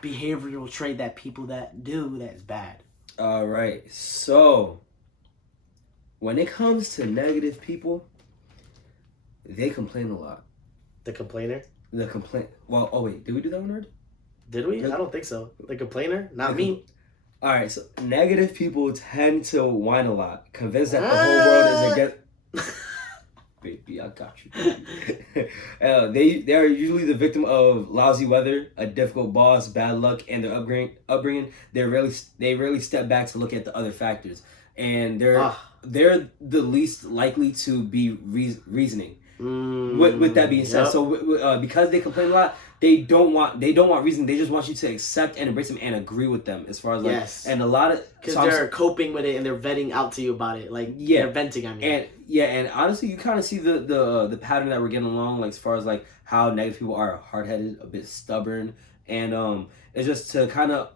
behavioral trait that people that do that is bad? All right. So when it comes to negative people, they complain a lot. The complainer? Well, oh wait, did we do that one already? Did we? I don't think so. The complainer? Not me. All right, so negative people tend to whine a lot, convinced that the whole world is against. Baby, I got you. They are usually the victim of lousy weather, a difficult boss, bad luck, and their upbringing. They rarely step back to look at the other factors, and they're the least likely to be reasoning. With that being said, so because they complain a lot, they don't want reason. They just want you to accept and embrace them and agree with them, as far as like, and a lot of, because they're coping with it and they're venting out to you about it, like they're venting. I mean, and honestly, you kind of see the pattern that we're getting along, like as far as like how negative people are hard-headed, a bit stubborn, and it's just to kind of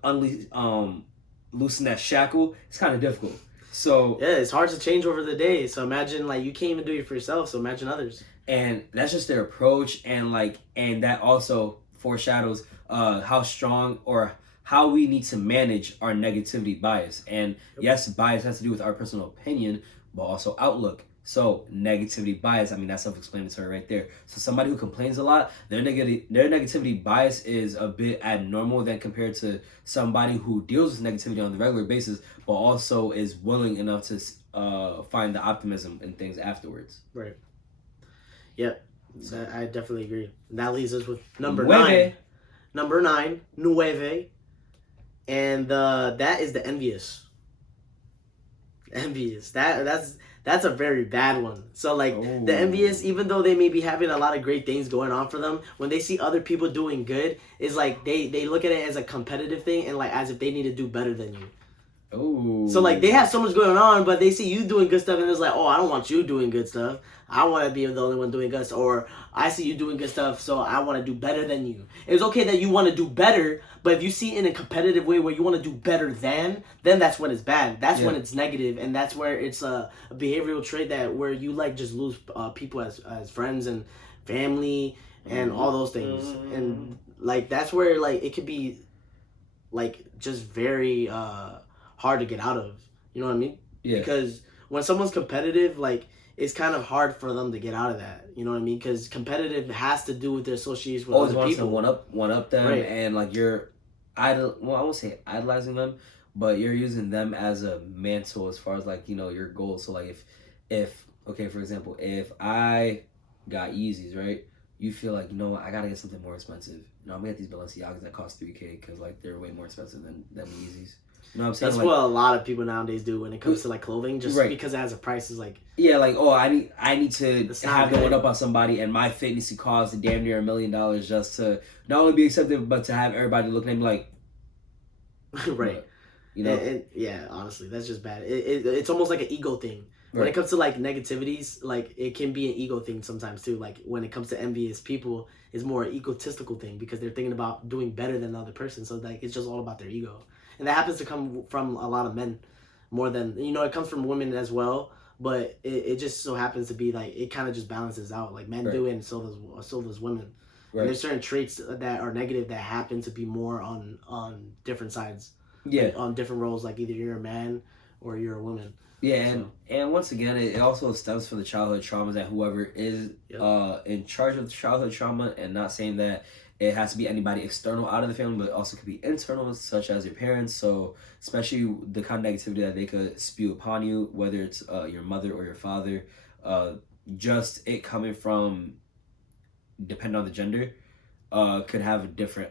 loosen that shackle. It's kind of difficult. So yeah, it's hard to change over the day. So imagine like you can't even do it for yourself. So imagine others. And that's just their approach, and that also foreshadows how strong or how we need to manage our negativity bias. And yes, bias has to do with our personal opinion, but also outlook. So negativity bias, I mean, that's self-explanatory right there. So somebody who complains a lot, their negativity bias is a bit abnormal than compared to somebody who deals with negativity on the regular basis, but also is willing enough to find the optimism in things afterwards. Right. Yep. I definitely agree. That leaves us with number Nueve. 9. Number 9, nueve. And that is the envious. Envious. That's a very bad one. So like the envious, even though they may be having a lot of great things going on for them, when they see other people doing good, it's like they look at it as a competitive thing and like as if they need to do better than you. Oh. So like they have so much going on, but they see you doing good stuff and it's like, oh, I don't want you doing good stuff. I want to be the only one doing good stuff. Or I see you doing good stuff, so I want to do better than you. It's okay that you want to do better, but if you see it in a competitive way where you want to do better than, then that's when it's bad. That's when it's negative, and that's where it's a behavioral trait that where you like just lose people as friends and family and all those things. And like that's where like it could be like just very hard to get out of. You know what I mean? Yeah. Because when someone's competitive, like it's kind of hard for them to get out of that. You know what I mean? Because competitive has to do with their association with always other wants people. to one up them, Right. and like you're I won't say idolizing them, but you're using them as a mantle as far as like, you know, your goals. So like if okay, for example, if I got Yeezys, right? You feel like, you know what, I gotta get something more expensive. You know, I'm gonna get these Balenciagas that cost $3,000 because like they're way more expensive than Yeezys. You know what I'm saying? That's like, what a lot of people nowadays do when it comes to like clothing, just because it has a price is like. Yeah, like, oh, I need to have the one up on somebody, and my fit needs to cost damn near $1 million just to not only be accepted, but to have everybody looking at me like, right. What? You know? And yeah, honestly, that's just bad. It's almost like an ego thing. When it comes to like negativities, like it can be an ego thing sometimes too. Like when it comes to envious people, it's more an egotistical thing because they're thinking about doing better than the other person. So like it's just all about their ego, and that happens to come from a lot of men more than it comes from women as well. But it just so happens to be like it kind of just balances out. Like men do it, and so does women. Right. And there's certain traits that are negative that happen to be more on different sides. Yeah. Like on different roles, like either you're a man or you're a woman. Yeah, and once again, it also stems from the childhood traumas that whoever is in charge of the childhood trauma, and not saying that it has to be anybody external out of the family, but also could be internal, such as your parents. So especially the kind of negativity that they could spew upon you, whether it's your mother or your father, just it coming from, depending on the gender, could have a different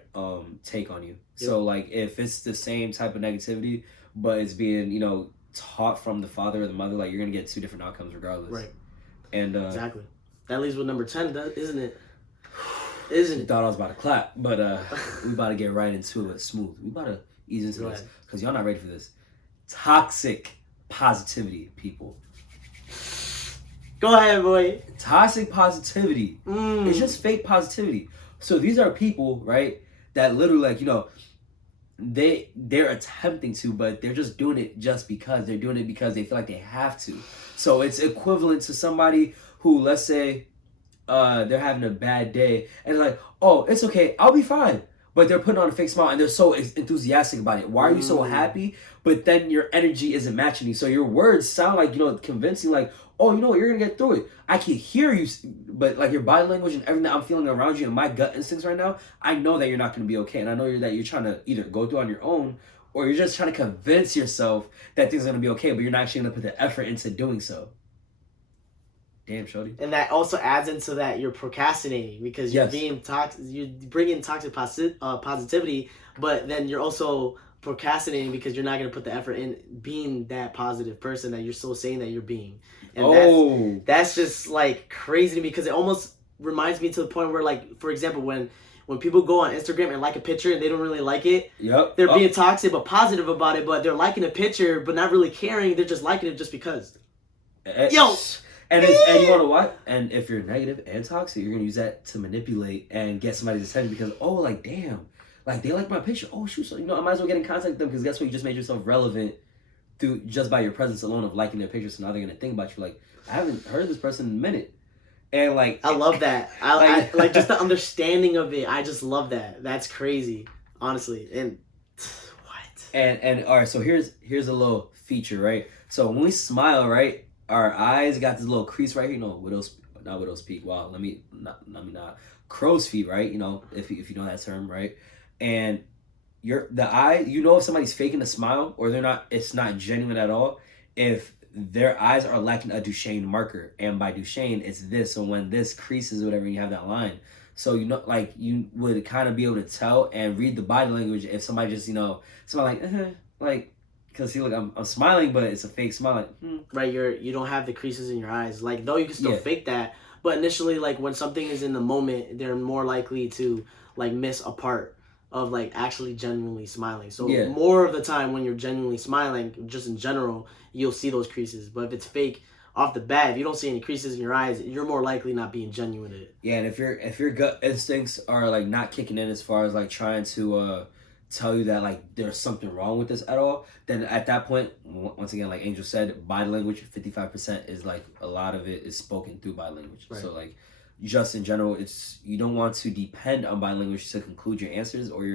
take on you. Yep. So like if it's the same type of negativity, but it's being, taught from the father or the mother, like you're gonna get two different outcomes regardless. Right. And exactly. That leaves with number 10, isn't it? Isn't it? Thought I was about to clap, but we about to get right into it smooth. We about to ease into this because y'all not ready for this. Toxic positivity, people. Go ahead, boy. Toxic positivity. It's just fake positivity. So these are people, right, that literally like, they're attempting to, but they're just doing it just because. They're doing it because they feel like they have to. So it's equivalent to somebody who, let's say, they're having a bad day and they're like, oh, it's okay, I'll be fine. But they're putting on a fake smile and they're so enthusiastic about it. Why are you so happy? But then your energy isn't matching you. So your words sound like, convincing, like, oh, you're going to get through it. I can hear you, but like your body language and everything that I'm feeling around you and my gut instincts right now, I know that you're not going to be okay. And I know that you're trying to either go through on your own or you're just trying to convince yourself that things are going to be okay, but you're not actually going to put the effort into doing so. Damn, Shorty. And that also adds into that you're procrastinating because you're being toxic. You bring in toxic positivity, but then you're also procrastinating because you're not going to put the effort in being that positive person that you're so saying that you're being. And that's just like crazy to me because it almost reminds me to the point where, like, for example, when people go on Instagram and like a picture and they don't really like it, they're being toxic but positive about it, but they're liking a picture but not really caring. They're just liking it just because. And you want to what? And if you're negative and toxic, you're going to use that to manipulate and get somebody's attention because, like, damn, like, they like my picture. Oh, shoot, so, I might as well get in contact with them because guess what? You just made yourself relevant through just by your presence alone of liking their picture. So now they're going to think about you like, I haven't heard of this person in a minute. And, like... I love that. I like, just the understanding of it. I just love that. That's crazy, honestly. And What? And all right, so here's a little feature, right? So when we smile, right, our eyes got this little crease right here. No, not widow's peak. Wow, let me not crow's feet, right? You know, if you know that term, right? And the eye, you know if somebody's faking a smile or they're not, it's not genuine at all. If their eyes are lacking a Duchenne marker, and by Duchenne, it's this. So when this creases or whatever, you have that line. So you know, like you would kind of be able to tell and read the body language if somebody just somebody like because see, look, I'm smiling, but it's a fake smile. Like, Right, you don't have the creases in your eyes. Like though you can still fake that, but initially, like when something is in the moment, they're more likely to like miss a part of like actually genuinely smiling. So more of the time when you're genuinely smiling, just in general, you'll see those creases. But if it's fake off the bat, if you don't see any creases in your eyes, you're more likely not being genuine in it. Yeah, and if your gut instincts are like not kicking in as far as like trying to tell you that like there's something wrong with this at all, then at that point, once again, like Angel said, body language 55% is like a lot of it is spoken through body language. Right. So like just in general, it's you don't want to depend on body language to conclude your answers or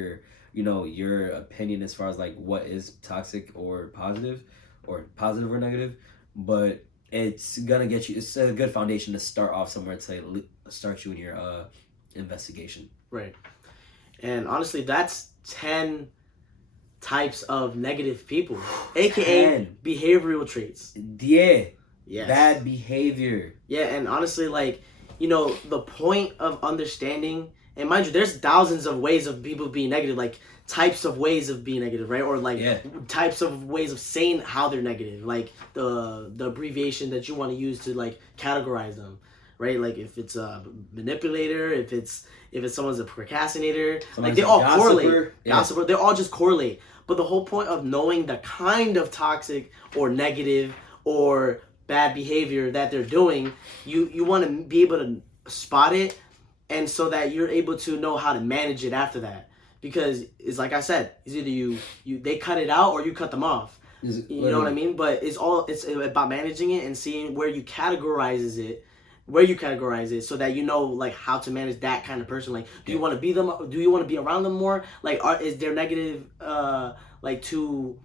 your opinion as far as like what is toxic or positive or negative, but it's gonna get you. It's a good foundation to start off somewhere to start you in your investigation. Right, and honestly, that's 10 types of negative people, aka behavioral traits. Yeah. Yes. Bad behavior. Yeah, and honestly, like the point of understanding, and mind you, there's thousands of ways of people being negative, like types of ways of being negative, right? Or like types of ways of saying how they're negative, like the abbreviation that you want to use to like categorize them, right? Like if it's a manipulator, if it's someone's a procrastinator, like they all correlate. Gossiper, they all just correlate. But the whole point of knowing the kind of toxic or negative or bad behavior that they're doing, you want to be able to spot it, and so that you're able to know how to manage it after that. Because it's like I said, it's either they cut it out or you cut them off. You know what I mean? But it's about managing it and seeing where you categorize it, so that you know like how to manage that kind of person. Like, do you want to be them? Do you want to be around them more? Like, is their negative like too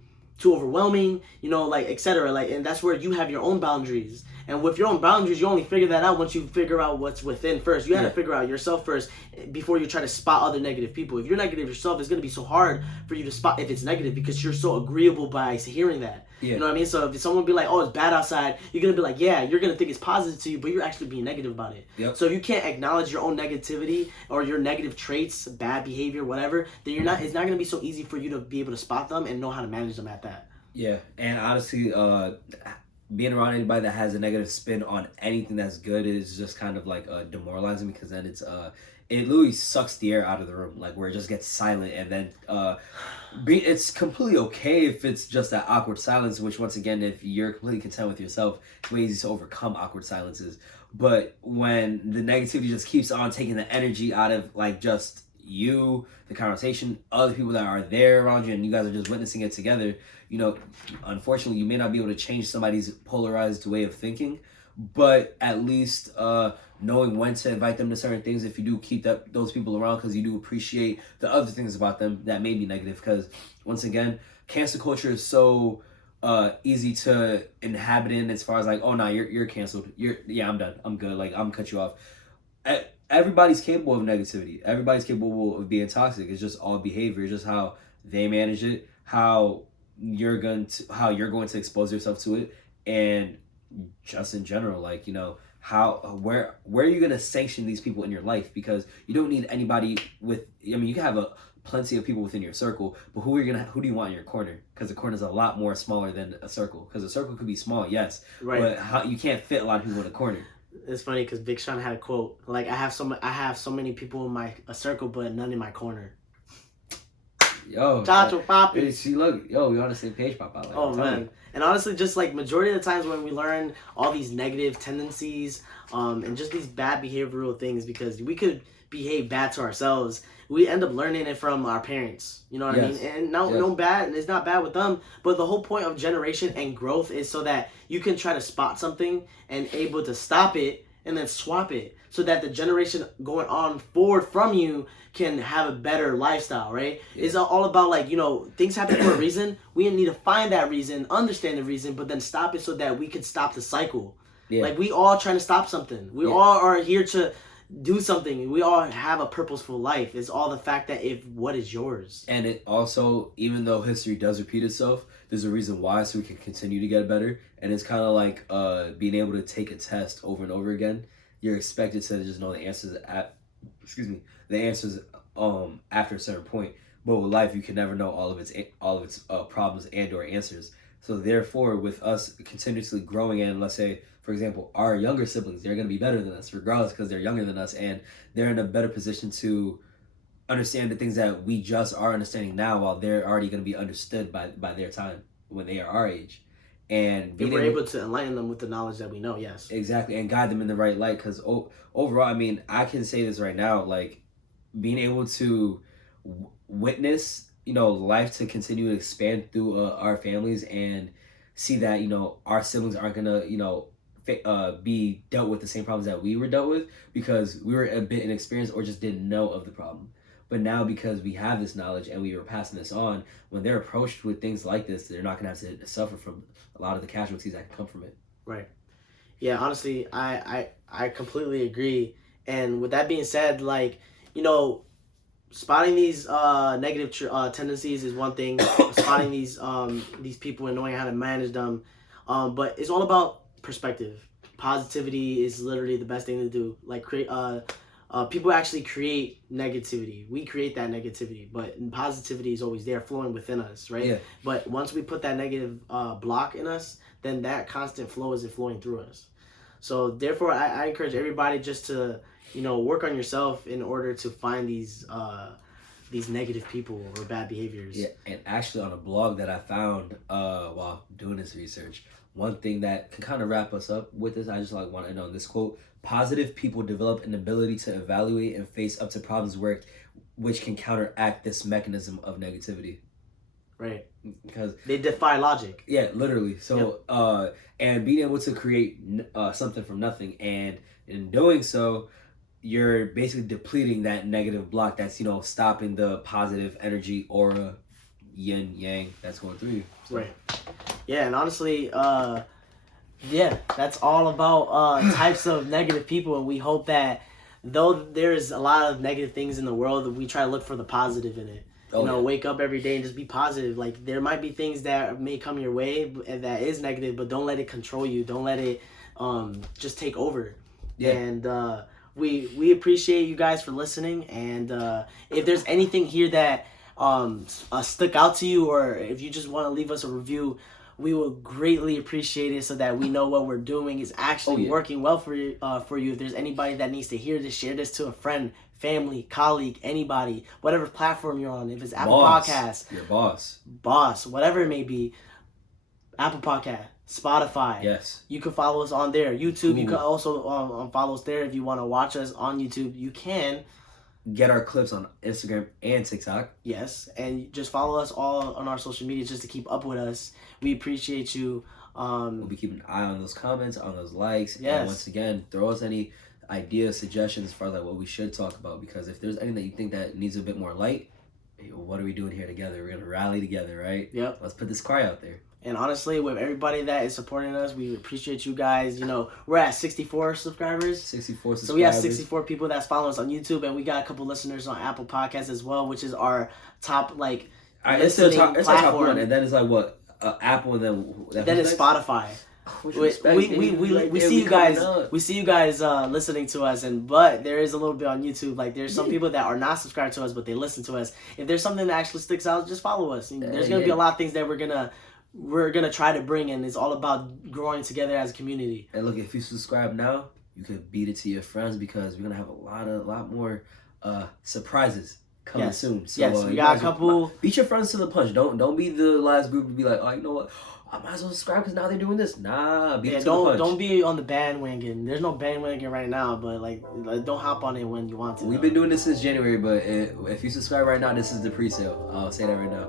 overwhelming? Like etc. Like, and that's where you have your own boundaries. And with your own boundaries, you only figure that out once you figure out what's within first. You have to figure out yourself first before you try to spot other negative people. If you're negative yourself, it's going to be so hard for you to spot if it's negative because you're so agreeable by hearing that. Yeah. You know what I mean? So if someone be like, oh, it's bad outside, you're going to be like, yeah, you're going to think it's positive to you, but you're actually being negative about it. Yep. So if you can't acknowledge your own negativity or your negative traits, bad behavior, whatever, then it's not going to be so easy for you to be able to spot them and know how to manage them at that. Yeah, and honestly, being around anybody that has a negative spin on anything that's good is just kind of like demoralizing, because then it literally sucks the air out of the room, like where it just gets silent, and then it's completely okay if it's just that awkward silence, which once again, if you're completely content with yourself, it's way easy to overcome awkward silences. But when the negativity just keeps on taking the energy out of like just you, the conversation, other people that are there around you, and you guys are just witnessing it together, unfortunately, you may not be able to change somebody's polarized way of thinking, but at least knowing when to invite them to certain things, if you do keep those people around, because you do appreciate the other things about them that may be negative. Because once again, cancel culture is so easy to inhabit in, as far as like, oh no, you're canceled, I'm done, I'm good, like I'm cut you off. Everybody's capable of negativity. Everybody's capable of being toxic. It's just all behavior. It's just how they manage it, how you're going to expose yourself to it, and just in general, like where are you going to sanction these people in your life? Because you don't need anybody you can have plenty of people within your circle, but who do you want in your corner? Because the corner is a lot more smaller than a circle. Because a circle could be small, yes, right, but you can't fit a lot of people in a corner. It's funny because Big Sean had a quote like, I have so many people in my circle, but none in my corner. Yo, Chacho Papi. See, look, we on the same page, Papa. Like, oh man, and honestly, just like majority of the times when we learn all these negative tendencies, and just these bad behavioral things, because we could behave bad to ourselves, we end up learning it from our parents. You know what I mean? And no bad, and it's not bad with them. But the whole point of generation and growth is so that you can try to spot something and able to stop it, and then swap it so that the generation going on forward from you can have a better lifestyle, right? Yeah. It's all about, like, things happen for a reason. We need to find that reason, understand the reason, but then stop it so that we can stop the cycle. Yeah. Like, we all trying to stop something. We all are here to do something. We all have a purposeful life. It's all the fact that what is yours. And it also, even though history does repeat itself, there's a reason why, so we can continue to get better. And it's kind of like being able to take a test over and over again. You're expected to just know the answers after a certain point. But with life, you can never know all of its problems and or answers. So therefore, with us continuously growing, and let's say, for example, our younger siblings, they're going to be better than us regardless, because they're younger than us, and they're in a better position to understand the things that we just are understanding now, while they're already going to be understood by their time when they are our age. And if we're able to enlighten them with the knowledge that we know, yes. Exactly, and guide them in the right light, because overall, I mean, I can say this right now, like, being able to witness, life to continue to expand through our families, and see that, our siblings aren't going to, be dealt with the same problems that we were dealt with, because we were a bit inexperienced or just didn't know of the problem. But now, because we have this knowledge and we are passing this on, when they're approached with things like this, they're not going to have to suffer from a lot of the casualties that can come from it. Right. Yeah, honestly, I completely agree. And with that being said, like, spotting these negative tendencies is one thing. Spotting these people and knowing how to manage them. But it's all about perspective. Positivity is literally the best thing to do. Like, people actually create negativity. We create that negativity, but positivity is always there, flowing within us, right? Yeah. But once we put that negative block in us, then that constant flow isn't flowing through us. So therefore, I encourage everybody just to, work on yourself in order to find these negative people or bad behaviors. Yeah, and actually on a blog that I found while doing this research, one thing that can kind of wrap us up with this, I just want to know this quote: positive people develop an ability to evaluate and face up to problems which can counteract this mechanism of negativity. Right. Because they defy logic. Yeah, literally. So, and being able to create something from nothing, and in doing so, you're basically depleting that negative block that's, stopping the positive energy, aura, yin, yang that's going through you. So. Right. Yeah, and honestly, that's all about types of negative people, and we hope that though there's a lot of negative things in the world, we try to look for the positive in it. Wake up every day and just be positive. Like, there might be things that may come your way that is negative, but don't let it control you. Don't let it just take over. Yeah. And we appreciate you guys for listening. And if there's anything here that stuck out to you, or if you just want to leave us a review, we will greatly appreciate it, so that we know what we're doing is actually working well for you. If there's anybody that needs to hear this, share this to a friend, family, colleague, anybody, whatever platform you're on. If it's Apple Podcasts, your boss, whatever it may be, Apple Podcast, Spotify. Yes. You can follow us on there. YouTube, you can also follow us there. If you want to watch us on YouTube, you can. Get our clips on Instagram and TikTok. Yes, and just follow us all on our social media just to keep up with us. We appreciate you. We'll be keeping an eye on those comments, on those likes. Yes. And once again, throw us any ideas, suggestions for what we should talk about. Because if there's anything that you think that needs a bit more light, what are we doing here together? We're going to rally together, right? Yep. Let's put this cry out there. And honestly, with everybody that is supporting us, we appreciate you guys. We're at 64 subscribers. 64 subscribers. So we have 64 people that's following us on YouTube, and we got a couple listeners on Apple Podcasts as well, which is our top, listening platform. It's our top one, and then it's like what? Apple, and then it's Spotify. We see you guys. We see you guys listening to us, but there is a little bit on YouTube. Like, there's some people that are not subscribed to us, but they listen to us. If there's something that actually sticks out, just follow us. There's gonna be a lot of things that we're gonna try to bring in. It's all about growing together as a community. And look, if you subscribe now, you could beat it to your friends, because we're gonna have a lot more surprises coming soon. So we got a couple. Beat your friends to the punch. Don't be the last group to be like, oh, you know what? I might as well subscribe because now they're doing this. Nah, beat it to the don't punch. be on the bandwagon. There's no bandwagon right now, but like don't hop on it when you want to. We've been doing this since January, but if you subscribe right now, this is the pre-sale. I'll say that right now.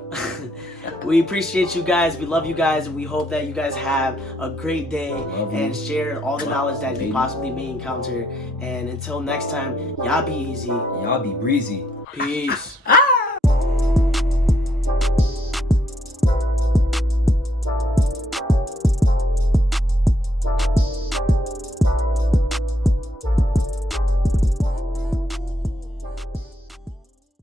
We appreciate you guys. We love you guys, and we hope that you guys have a great day and share all the knowledge that you possibly may encounter. And until next time, y'all be easy. Y'all be breezy. Peace.